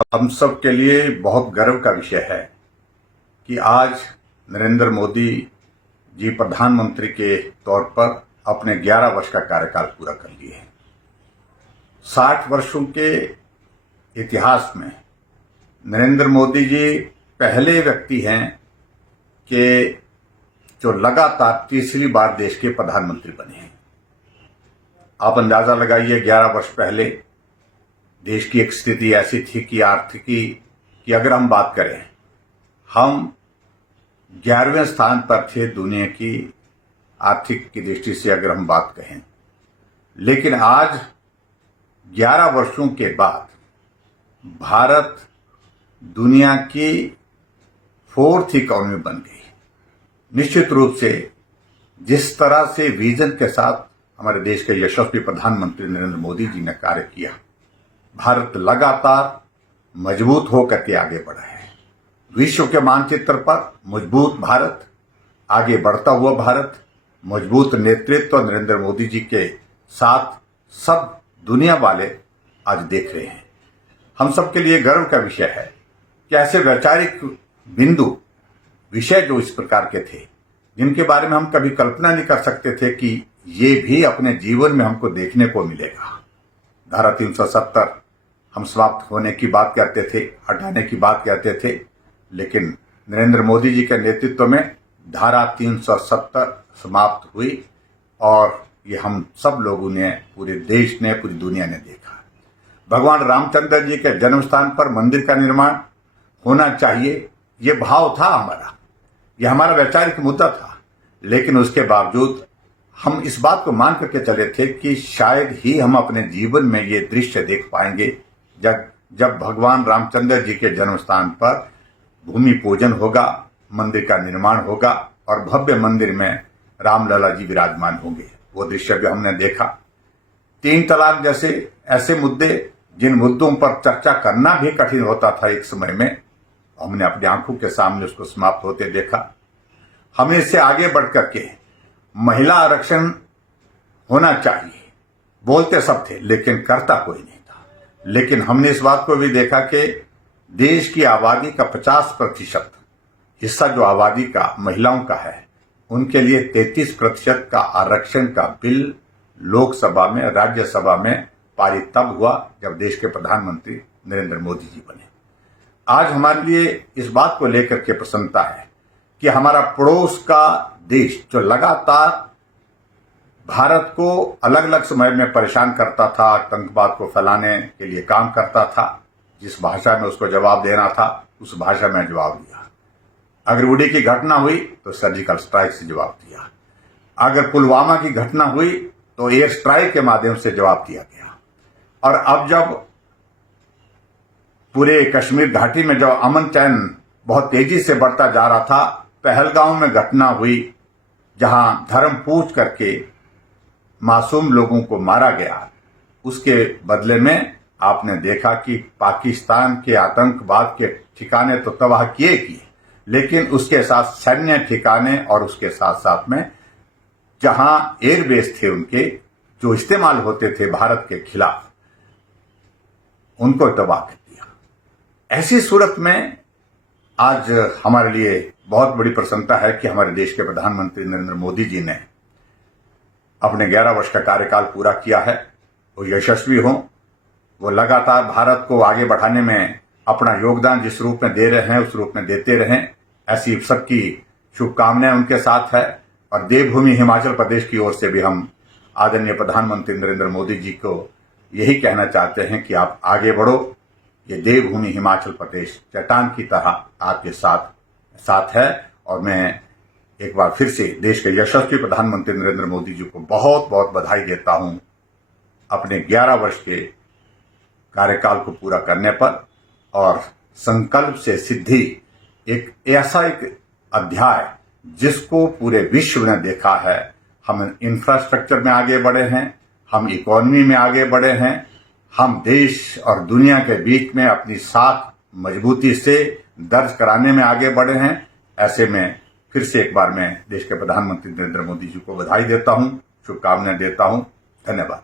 हम सब के लिए बहुत गर्व का विषय है कि आज नरेंद्र मोदी जी प्रधानमंत्री के तौर पर अपने 11 वर्ष का कार्यकाल पूरा कर लिए हैं। 60 वर्षों के इतिहास में नरेंद्र मोदी जी पहले व्यक्ति हैं कि जो लगातार तीसरी बार देश के प्रधानमंत्री बने हैं। आप अंदाजा लगाइए, 11 वर्ष पहले देश की एक स्थिति ऐसी थी कि आर्थिकी की अगर हम बात करें, हम 11वें स्थान पर थे दुनिया की आर्थिक की दृष्टि से अगर हम बात कहें। लेकिन आज 11 वर्षों के बाद भारत दुनिया की 4th इकोनॉमी बन गई। निश्चित रूप से जिस तरह से विजन के साथ हमारे देश के यशस्वी प्रधानमंत्री नरेंद्र मोदी जी ने कार्य किया, भारत लगातार मजबूत होकर के आगे बढ़ा है। विश्व के मानचित्र पर मजबूत भारत, आगे बढ़ता हुआ भारत, मजबूत नेतृत्व नरेंद्र मोदी जी के साथ सब दुनिया वाले आज देख रहे हैं। हम सबके लिए गर्व का विषय है कि ऐसे वैचारिक बिंदु विषय जो इस प्रकार के थे, जिनके बारे में हम कभी कल्पना नहीं कर सकते थे कि ये भी अपने जीवन में हमको देखने को मिलेगा। धारा 370 हम समाप्त होने की बात कहते थे, हटाने की बात कहते थे, लेकिन नरेंद्र मोदी जी के नेतृत्व में धारा 370 समाप्त हुई और ये हम सब लोगों ने, पूरे देश ने, पूरी दुनिया ने देखा। भगवान रामचंद्र जी के जन्म स्थान पर मंदिर का निर्माण होना चाहिए, ये भाव था हमारा, यह हमारा वैचारिक मुद्दा था। लेकिन उसके बावजूद हम इस बात को मान करके चले थे कि शायद ही हम अपने जीवन में ये दृश्य देख पाएंगे जब भगवान रामचंद्र जी के जन्म स्थान पर भूमि पूजन होगा, मंदिर का निर्माण होगा और भव्य मंदिर में रामलला जी विराजमान होंगे। वो दृश्य भी हमने देखा। 3 तलाक जैसे ऐसे मुद्दे, जिन मुद्दों पर चर्चा करना भी कठिन होता था एक समय में, हमने अपनी आंखों के सामने उसको समाप्त होते देखा। हमने इससे आगे बढ़ करके महिला आरक्षण होना चाहिए बोलते सब थे, लेकिन करता कोई नहीं था। लेकिन हमने इस बात को भी देखा कि देश की आबादी का 50% हिस्सा जो आबादी का महिलाओं का है, उनके लिए 33% का आरक्षण का बिल लोकसभा में, राज्यसभा में पारित तब हुआ जब देश के प्रधानमंत्री नरेंद्र मोदी जी बने। आज हमारे लिए इस बात को लेकर के प्रसन्नता है कि हमारा पड़ोस का देश जो लगातार भारत को अलग अलग समय में परेशान करता था, आतंकवाद को फैलाने के लिए काम करता था, जिस भाषा में उसको जवाब देना था उस भाषा में जवाब दिया। अगर उड़ी की घटना हुई तो सर्जिकल स्ट्राइक से जवाब दिया। अगर पुलवामा की घटना हुई तो एयर स्ट्राइक के माध्यम से जवाब दिया गया। और अब जब पूरे कश्मीर घाटी में जब अमन चैन बहुत तेजी से बढ़ता जा रहा था, पहलगांव में घटना हुई जहां धर्म पूछ करके मासूम लोगों को मारा गया, उसके बदले में आपने देखा कि पाकिस्तान के आतंकवाद के ठिकाने तो तबाह किए, लेकिन उसके साथ सैन्य ठिकाने और उसके साथ साथ में जहां एयरबेस थे उनके, जो इस्तेमाल होते थे भारत के खिलाफ, उनको तबाह कर दिया। ऐसी सूरत में आज हमारे लिए बहुत बड़ी प्रसन्नता है कि हमारे देश के प्रधानमंत्री नरेंद्र मोदी जी ने अपने 11 वर्ष का कार्यकाल पूरा किया है। वो यशस्वी हों, वो लगातार भारत को आगे बढ़ाने में अपना योगदान जिस रूप में दे रहे हैं उस रूप में देते रहें, ऐसी सबकी शुभकामनाएं उनके साथ है। और देवभूमि हिमाचल प्रदेश की ओर से भी हम आदरणीय प्रधानमंत्री नरेंद्र मोदी जी को यही कहना चाहते हैं कि आप आगे बढ़ो। ये देवभूमि हिमाचल प्रदेश चट्टान की तरह आपके साथ है। और मैं एक बार फिर से देश के यशस्वी प्रधानमंत्री नरेंद्र मोदी जी को बहुत बहुत बधाई देता हूं अपने 11 वर्ष के कार्यकाल को पूरा करने पर। और संकल्प से सिद्धि एक ऐसा एक अध्याय जिसको पूरे विश्व ने देखा है। हम इंफ्रास्ट्रक्चर में आगे बढ़े हैं, हम इकोनॉमी में आगे बढ़े हैं, हम देश और दुनिया के बीच में अपनी साख मजबूती से दर्ज कराने में आगे बढ़े हैं। ऐसे में फिर से एक बार मैं देश के प्रधानमंत्री नरेंद्र मोदी जी को बधाई देता हूं, शुभकामनाएं देता हूं। धन्यवाद।